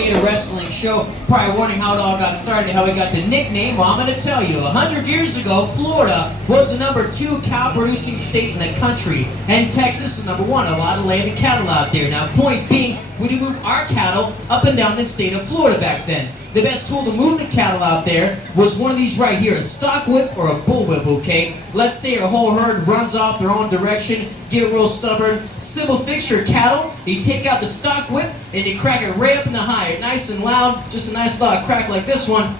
Gator Wrestling show. Probably wondering how it all got started, how we got the nickname. Well, I'm going to tell you. 100 years ago, Florida was the #2 cow-producing state in the country, and Texas is #1. A lot of land and cattle out there. Now, point being, we did move our cattle up and down the state of Florida back then. The best tool to move the cattle out there was one of these right here, a stock whip or a bull whip, okay? Let's say a whole herd runs off their own direction, get real stubborn, simple fix your cattle, you take out the stock whip and you crack it right up in the high, nice and loud, just a nice loud crack like this one.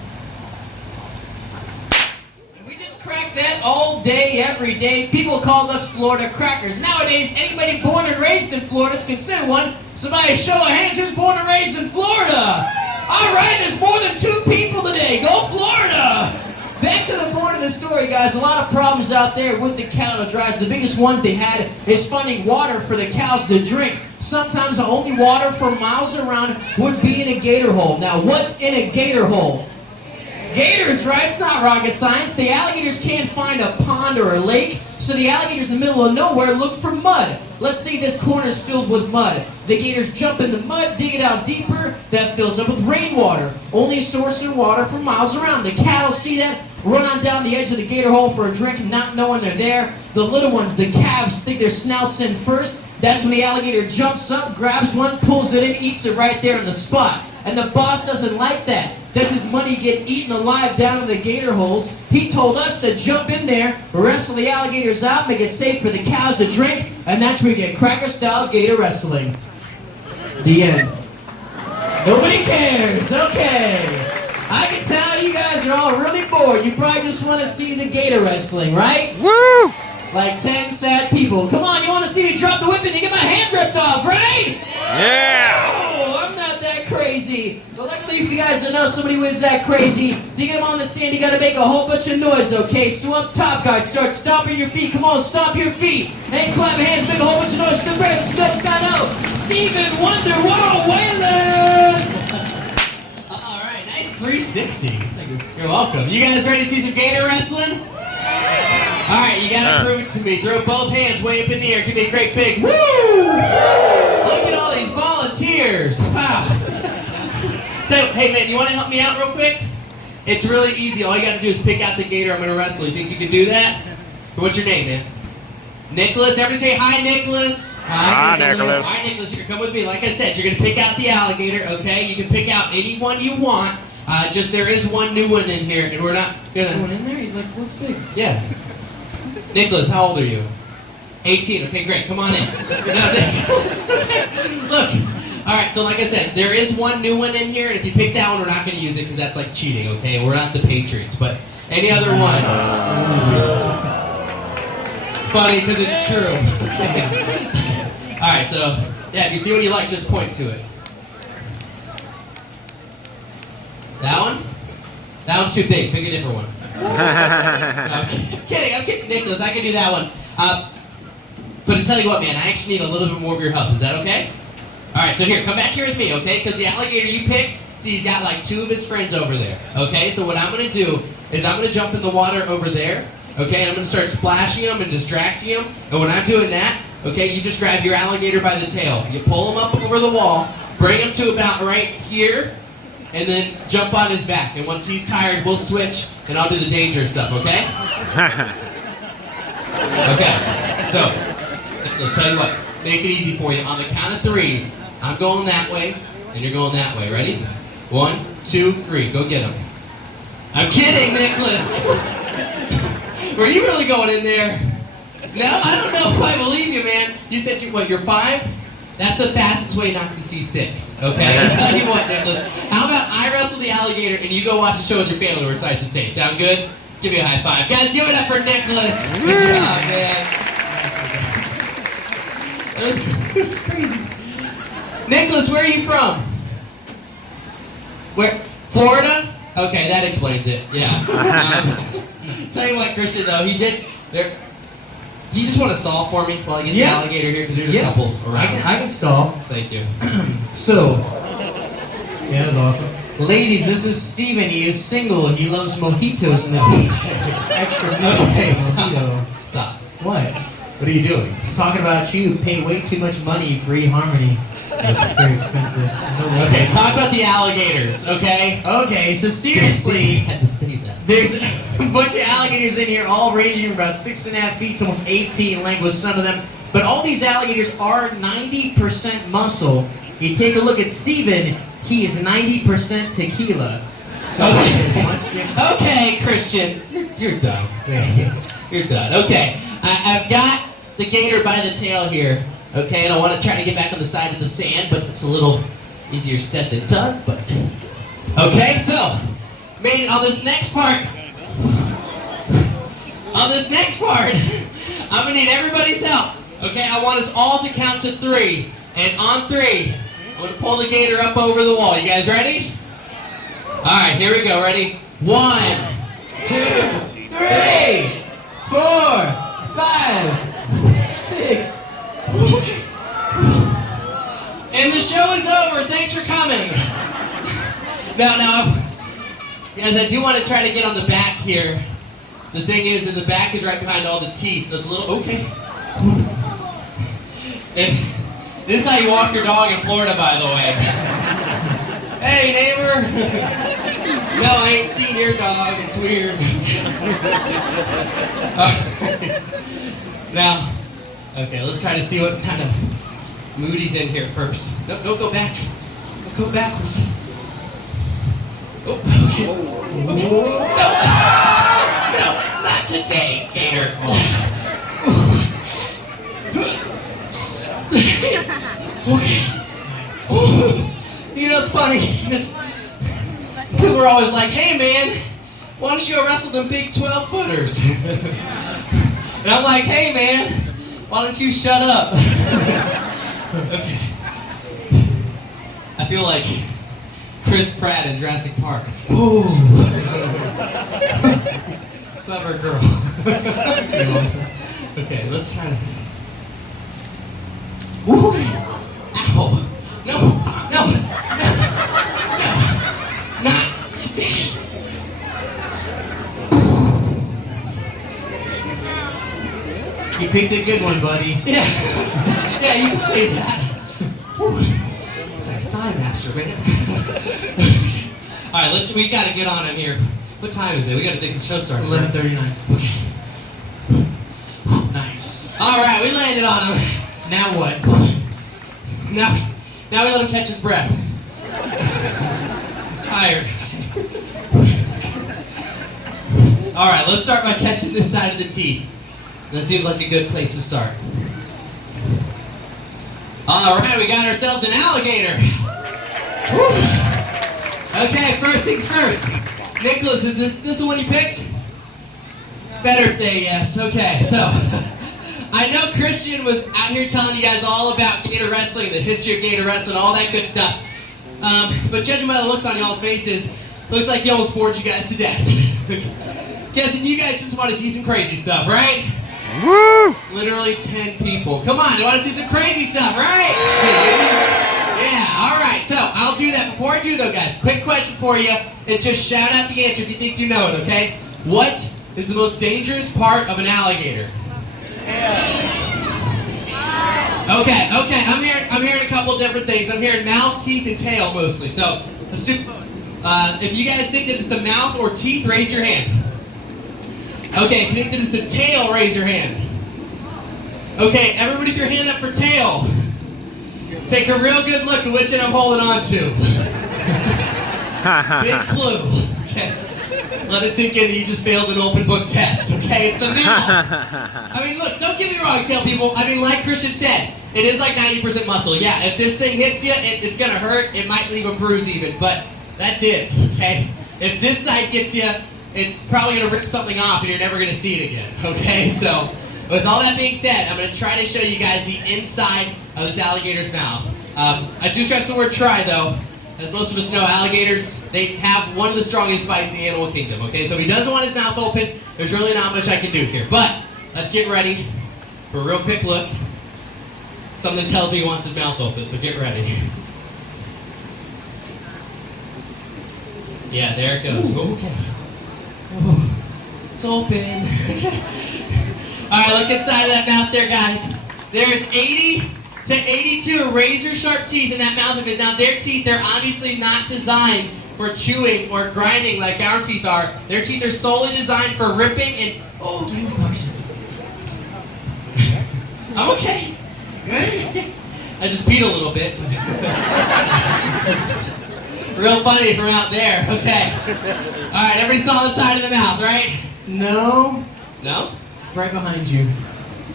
And we just crack that all day, every day. People called us Florida crackers. Nowadays, anybody born and raised in Florida is considered one. Somebody show of hands who's born and raised in Florida. All right, there's more than 2 people today. Go Florida! Back to the point of the story, guys. A lot of problems out there with the cattle drives. The biggest ones they had is finding water for the cows to drink. Sometimes the only water for miles around would be in a gator hole. Now, what's in a gator hole? Gators, right? It's not rocket science. The alligators can't find a pond or a lake, so the alligators in the middle of nowhere look for mud. Let's say this corner is filled with mud. The gators jump in the mud, dig it out deeper, that fills up with rainwater. Only source of water for miles around. The cattle see that, run on down the edge of the gator hole for a drink, not knowing they're there. The little ones, the calves, stick their snouts in first. That's when the alligator jumps up, grabs one, pulls it in, eats it right there in the spot. And the boss doesn't like that. Does his money get eaten alive down in the gator holes? He told us to jump in there, wrestle the alligators out, make it safe for the cows to drink, and that's where you get cracker-style gator wrestling. The end. Nobody cares. Okay. I can tell you guys are all really bored. You probably just want to see the gator wrestling, right? Woo! Like 10 sad people. Come on, you want to see me drop the whip and you get my hand ripped off, right? Yeah! Oh, I'm not that crazy. But luckily for you guys that know somebody who is that crazy, to get them on the sand, you got to make a whole bunch of noise, okay? So up top, guys, start stomping your feet. Come on, stomp your feet. And clap your hands, make a whole bunch of noise. The Brits, Dubs, Dunno, Stephen Wonder, Whoa, Wayland! All right, nice 360. You're welcome. You guys ready to see some gator wrestling? Alright, you gotta prove it to me. Throw both hands way up in the air. Give me a great big woo! Look at all these volunteers. Wow. So, hey man, you wanna help me out real quick? It's really easy. All you gotta do is pick out the gator I'm gonna wrestle. You think you can do that? What's your name, man? Nicholas. Everybody say hi, Nicholas. Hi, Nicholas. Hi, Nicholas. Here, come with me. Like I said, you're gonna pick out the alligator, okay? You can pick out any one you want. Just there is one new one in here, and we're not gonna... One in there? He's like this big. Yeah. Nicholas, how old are you? 18. Okay, great. Come on in. No, Nicholas, it's okay. Look. All right, so like I said, there is one new one in here, and if you pick that one, we're not going to use it because that's like cheating, okay? We're not the Patriots, but any other one. It's funny because it's true. Okay. All right, so, yeah, if you see one you like, just point to it. That one? That one's too big. Pick a different one. No, I'm kidding, Nicholas, I can do that one. But to tell you what, man, I actually need a little bit more of your help. Is that okay? All right, so here, come back here with me, okay? Because the alligator you picked, see, he's got like 2 of his friends over there, okay? So what I'm going to do is I'm going to jump in the water over there, okay? And I'm going to start splashing him and distracting him. And when I'm doing that, okay, you just grab your alligator by the tail. You pull him up over the wall, bring him to about right here, and then jump on his back. And once he's tired, we'll switch, and I'll do the dangerous stuff, okay? Okay, so, let's tell you what. Make it easy for you. On the count of 3, I'm going that way, and you're going that way. Ready? 1, 2, 3. Go get him. I'm kidding, Nicholas. Were you really going in there? No, I don't know if I believe you, man. You said, you're 5? That's the fastest way not to see 6, okay? I'll tell you what, Nicholas. How about I wrestle the alligator and you go watch a show with your family where it's nice and safe? Sound good? Give me a high five. Guys, give it up for Nicholas. Good job, man. That was crazy. Nicholas, where are you from? Where? Florida? Okay, that explains it. Yeah. Tell you what, Christian, though, he did... Do you just want to stall for me while I get the alligator here? Because there's a couple around. I can stall. Thank you. So, yeah, that was awesome. Ladies, this is Steven. He is single and he loves mojitos in the beach. Extra Okay, mojito. Stop. What? What are you doing? He's talking about you. Pay way too much money for eHarmony. It's very expensive. No Okay, way. talk about the alligators, okay? Okay, so seriously, had to say that. there's a bunch of alligators in here, all ranging from about 6.5 feet to almost 8 feet in length with some of them. But all these alligators are 90% muscle. You take a look at Steven, he is 90% tequila. So it's much different. Okay, Christian, you're done. You're done. Okay, I've got the gator by the tail here. Okay, and I want to try to get back on the side of the sand, but it's a little easier said than done. But okay, so made it on this next part. On this next part, I'm gonna need everybody's help. Okay, I want us all to count to 3, and on 3, I'm gonna pull the gator up over the wall. You guys ready? All right, here we go. Ready? 1, 2, 3, 4, 5, 6. and the show is over. Thanks for coming. Now, guys, I do want to try to get on the back here. The thing is that the back is right behind all the teeth. There's a little, okay. And this is how you walk your dog in Florida, by the way. Hey, neighbor. No, I ain't seen your dog. It's weird. Now, okay, let's try to see what kind of mood he's in here first. No, don't go back. Don't go backwards. Oh, okay. No, not today, Gator. Okay. You know, it's funny. People are always like, hey man, why don't you go wrestle them big 12-footers? And I'm like, hey man, why don't you shut up? Okay. I feel like Chris Pratt in Jurassic Park. Ooh. Clever girl. Okay, let's try to. Woo! Ow! No! No! No! Not today! You picked a good one, buddy. Yeah. Yeah, you can say that. Whew. It's like thigh master, man. Alright, we gotta get on him here. What time is it? We gotta think the show started. 11:39. Okay. Nice. Alright, we landed on him. Now what? Now we let him catch his breath. He's tired. Alright, let's start by catching this side of the teeth. That seems like a good place to start. Alright, we got ourselves an alligator. Woo. Okay, first things first. Nicholas, is this the one you picked? Better day, yes. Okay, so I know Christian was out here telling you guys all about Gator Wrestling, the history of Gator Wrestling, all that good stuff. But judging by the looks on y'all's faces, looks like he almost bored you guys to death. Guessing you guys just want to see some crazy stuff, right? Woo! Literally 10 people. Come on, you want to see some crazy stuff, right? Yeah, alright, so I'll do that. Before I do though, guys, quick question for you, and just shout out the answer if you think you know it, okay? What is the most dangerous part of an alligator? Okay, I'm hearing a couple different things. I'm hearing mouth, teeth, and tail mostly. So, if you guys think that it's the mouth or teeth, raise your hand. Okay, if you think that it's the tail, raise your hand. Okay, everybody throw your hand up for tail. Take a real good look at which end I'm holding on to. Big clue. Okay. Let it sink in that you just failed an open book test, okay? It's the mouth. I mean, look, don't get me wrong, tail people. I mean, like Christian said, it is like 90% muscle. Yeah, if this thing hits you, it's gonna hurt. It might leave a bruise even, but that's it, okay? If this side gets you, it's probably gonna rip something off and you're never gonna see it again, okay? So, with all that being said, I'm gonna try to show you guys the inside of this alligator's mouth. I do stress the word try, though. As most of us know, alligators, they have one of the strongest bites in the animal kingdom, okay? So if he doesn't want his mouth open, there's really not much I can do here. But, let's get ready for a real quick look. Something tells me he wants his mouth open, so get ready. Yeah, there it goes. Okay. Oh, it's open. Okay. Alright, look inside of that mouth there, guys. There's 80 to 82 razor sharp teeth in that mouth of his. Now their teeth, they're obviously not designed for chewing or grinding like our teeth are. Their teeth are solely designed for ripping and, oh, do you have a question? I'm okay. Good. I just peed a little bit. Real funny from out there. Okay. All right, everybody saw the side of the mouth, right? No. No? Right behind you.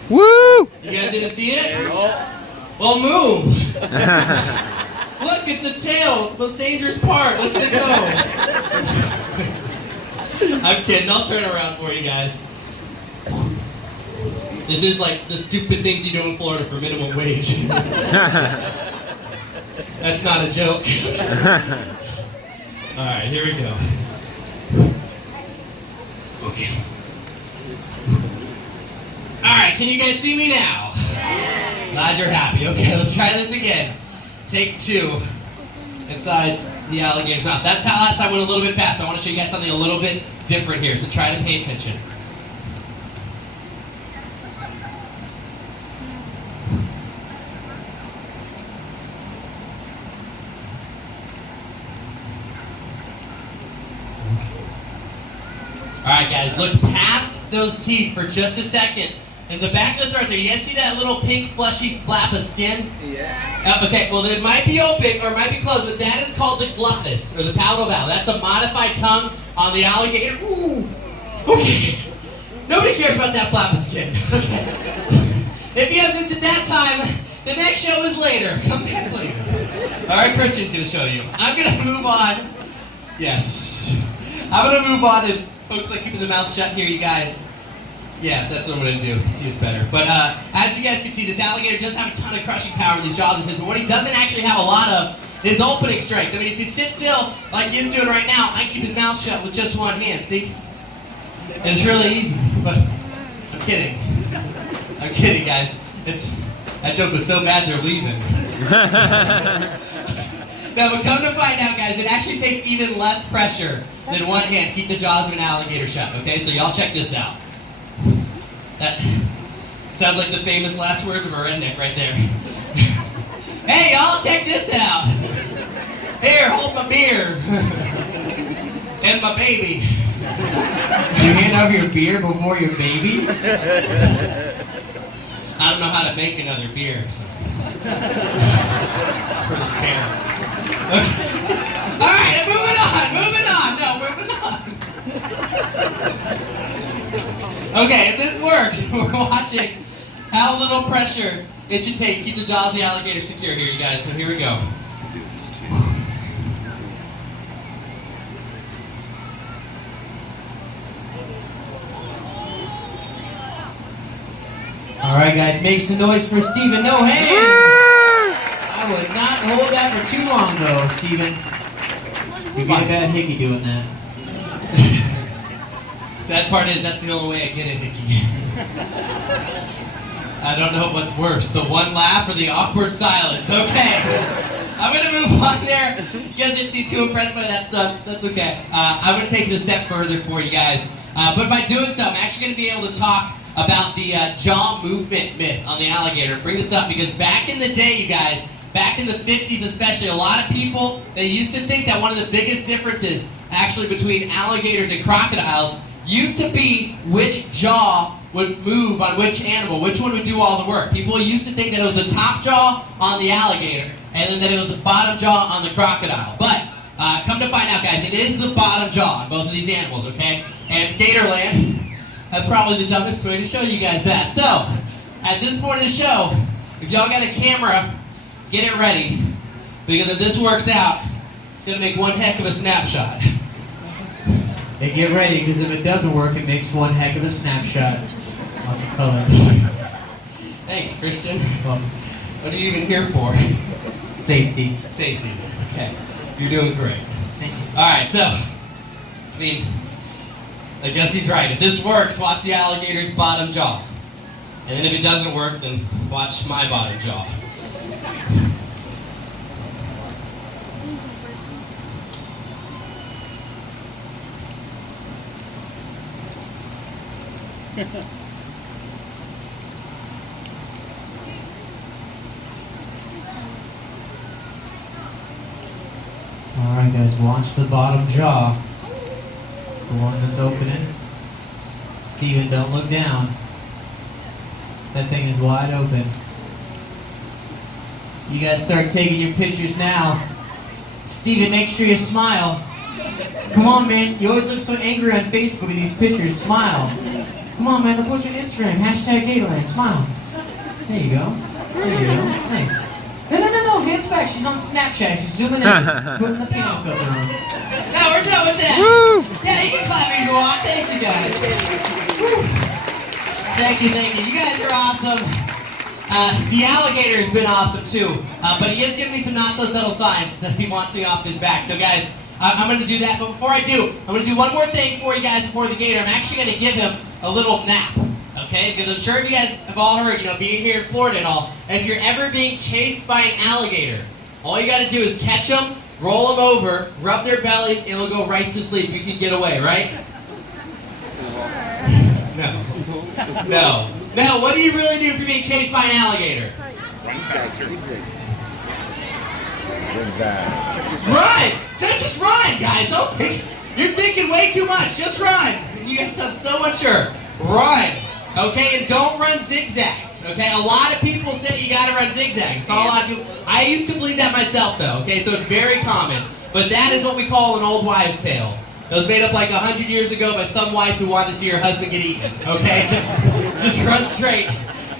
Woo! You guys didn't see it? Well, move. Look, it's the tail, the most dangerous part. Look at it go. I'm kidding. I'll turn around for you guys. This is like the stupid things you do in Florida for minimum wage. That's not a joke. All right, here we go. Okay. All right, can you guys see me now? Glad you're happy. Okay, let's try this again. Take 2 inside the alligator's mouth. That last time went a little bit fast. I want to show you guys something a little bit different here, so try to pay attention. Alright guys, look past those teeth for just a second. In the back of the throat there, you guys see that little pink fleshy flap of skin? Yeah. Okay, well it might be open or it might be closed, but that is called the glottis, or the palatal valve. That's a modified tongue on the alligator. Ooh. Okay. Nobody cares about that flap of skin. Okay. If you guys missed it that time, the next show is later. Come back later. Alright, Christian's gonna show you. I'm gonna move on. Yes. I'm gonna move on to folks like keeping the mouth shut here, you guys. Yeah, that's what I'm gonna do. See what's better. But as you guys can see, this alligator doesn't have a ton of crushing power in these jaws of his, but what he doesn't actually have a lot of is opening strength. I mean, if you sit still like he's doing right now, I can keep his mouth shut with just one hand, see? And it's really easy, but I'm kidding. I'm kidding, guys. That joke was so bad they're leaving. No, but come to find out, guys, it actually takes even less pressure than one hand. Keep the jaws of an alligator shut, okay? So y'all check this out. That sounds like the famous last words of a redneck right there. Hey, y'all, check this out. Here, hold my beer. And my baby. You hand over your beer before your baby? I don't know how to make another beer, so. For the parents. All right, moving on. No, moving on. Okay, if this works, we're watching how little pressure it should take. Keep the jaws of the alligator secure here, you guys. So here we go. All right, guys, make some noise for Steven. No hands. I would not hold that for too long, though, Steven. You'd get a bad hickey doing that. Sad part is that's the only way I get it, Hickey. I don't know what's worse, the one laugh or the awkward silence. Okay, I'm gonna move on there. You guys didn't seem too impressed by that stuff. That's okay. I'm gonna take it a step further for you guys. But by doing so, I'm actually gonna be able to talk about the jaw movement myth on the alligator. Bring this up because back in the day, you guys, back in the 50s especially, a lot of people, they used to think that one of the biggest differences actually between alligators and crocodiles used to be which jaw would move on which animal, which one would do all the work. People used to think that it was the top jaw on the alligator and then that it was the bottom jaw on the crocodile. But come to find out, guys, it is the bottom jaw on both of these animals, okay? And Gatorland has probably the dumbest way to show you guys that. So, at this point of the show, if y'all got a camera, get it ready, because if this works out, it's gonna make one heck of a snapshot. Hey, get ready, because if it doesn't work, it makes one heck of a snapshot. Lots of color. Thanks, Christian. Well, What are you even here for? safety. Safety. Okay. You're doing great. Thank you. Alright, so, I mean, I guess he's right. If this works, watch the alligator's bottom jaw. And then if it doesn't work, then watch my bottom jaw. Alright guys, watch the bottom jaw. It's the one that's opening. Steven, don't look down. That thing is wide open. You guys start taking your pictures now. Steven, make sure you smile. Come on, man. You always look so angry on Facebook in these pictures. Smile. Come on, man. They'll put you on Instagram. Hashtag Gatorland. Smile. There you go. There you go. Nice. No. Hands back. She's on Snapchat. She's zooming in. Putting the peanut filter on. No, we're done with that. Woo! Yeah, you can clap if you want. Thank you, guys. Woo. Thank you. You guys are awesome. The alligator's been awesome too, but he is giving me some not so subtle signs that he wants me off his back. So guys, I'm going to do that, but before I do, I'm going to do one more thing for you guys before the gator. I'm actually going to give him a little nap, okay? Because I'm sure you guys have all heard, being here in Florida and all, if you're ever being chased by an alligator, all you got to do is catch them, roll them over, rub their belly, and it'll go right to sleep. You can get away, right? No. Now, what do you really do if you're being chased by an alligator? Run! Don't just run, guys. You're thinking way too much. Just run. You guys have so much sure. Run. Okay, and don't run zigzags. Okay, a lot of people say you gotta run zigzags. It's not a lot of people. I used to believe that myself, though. Okay, so it's very common. But that is what we call an old wives' tale. It was made up like 100 years ago by some wife who wanted to see her husband get eaten. Okay, just run straight.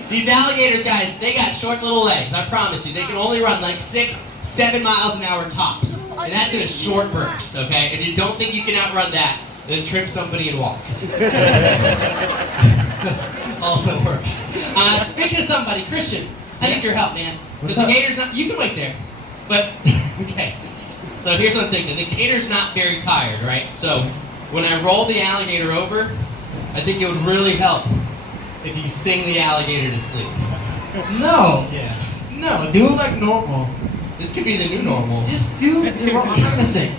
These alligators, guys, they got short little legs. I promise you, they can only run like 6-7 miles an hour tops, and that's in a short burst. Okay, if you don't think you can outrun that, then trip somebody and walk. Also works. Speaking of somebody, Christian, I need your help, man. Because the gator's not. You can wait there, but okay. So here's what I'm thinking. The gator's not very tired, right? So when I roll the alligator over, I think it would really help if you sing the alligator to sleep. No. Yeah. No, do it like normal. This could be the new normal. Just do it. I'm not gonna sing.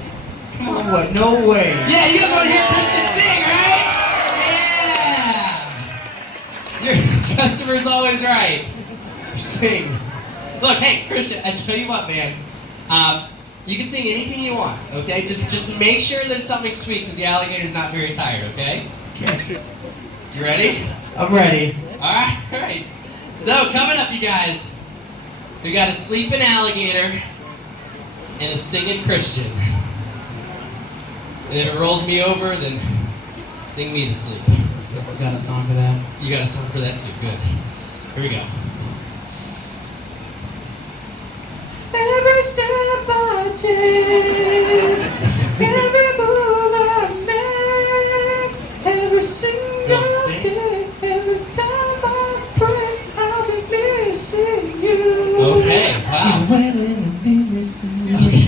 Come on, what? No way. Yeah, you guys want to hear Christian sing, right? Yeah. Your customer's always right. Sing. Look, hey, Christian, I tell you what, man. You can sing anything you want, okay? Just make sure that it's something sweet because the alligator's not very tired, okay? You ready? I'm ready. All right. So coming up, you guys, we got a sleeping alligator and a singing Christian. And if it rolls me over, then sing me to sleep. You got a song for that? You got a song for that too. Good. Here we go. Every step I take, every move I make, every single day, every time I pray, I'll be missing you. Okay, wow. Still waiting to be missing you. Okay.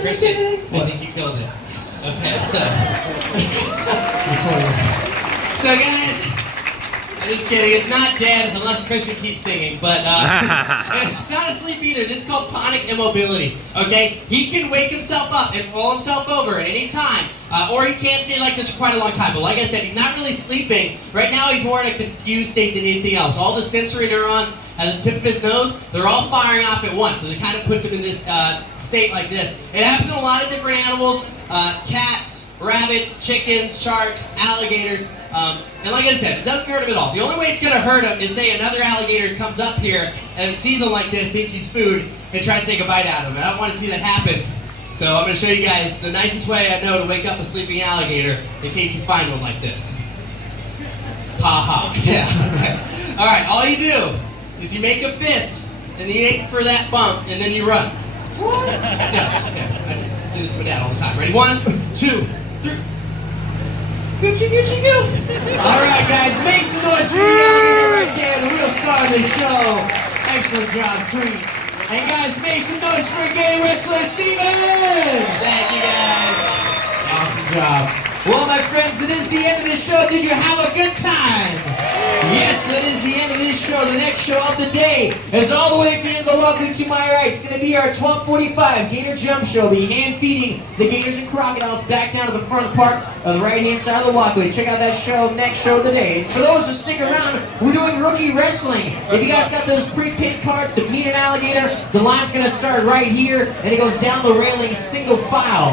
Christian. I think you killed it. Okay, so guys, I'm just kidding. It's not dead unless Christian keeps singing, but it's not asleep either. This is called tonic immobility. Okay, he can wake himself up and roll himself over at any time, or he can't stay like this for quite a long time. But like I said, he's not really sleeping right now. He's more in a confused state than anything else. All the sensory neurons at the tip of his nose, they're all firing off at once, so it kind of puts him in this state like this. It happens in a lot of different animals: cats, rabbits, chickens, sharks, alligators. And like I said, it doesn't hurt him at all. The only way it's going to hurt him is say another alligator comes up here and sees him like this, thinks he's food, and tries to take a bite out of him. And I don't want to see that happen. So I'm going to show you guys the nicest way I know to wake up a sleeping alligator in case you find one like this. Ha ha. Yeah. Okay. All right. All you do is you make a fist, and you aim for that bump, and then you run. What? Yeah, it's okay. I do this with my dad all the time. Ready? 1, 2, 3. Gucci, go. All right, guys, make some noise for the alligator right there, the real star of the show. Excellent job, Treat. And guys, make some noise for Gator Wrestler Steven. Thank you, guys. Awesome job. Well, my friends, it is the end of the show. Did you have a good time? Yes, that is the end of this show. The next show of the day is all the way at the end of the walkway to my right. It's going to be our 12:45 Gator Jump Show. The hand feeding the gators and crocodiles back down to the front of the park on the right-hand side of the walkway. Check out that show, next show of the day. And for those who stick around, we're doing rookie wrestling. If you guys got those prepaid cards to meet an alligator, the line's going to start right here, and it goes down the railing single file.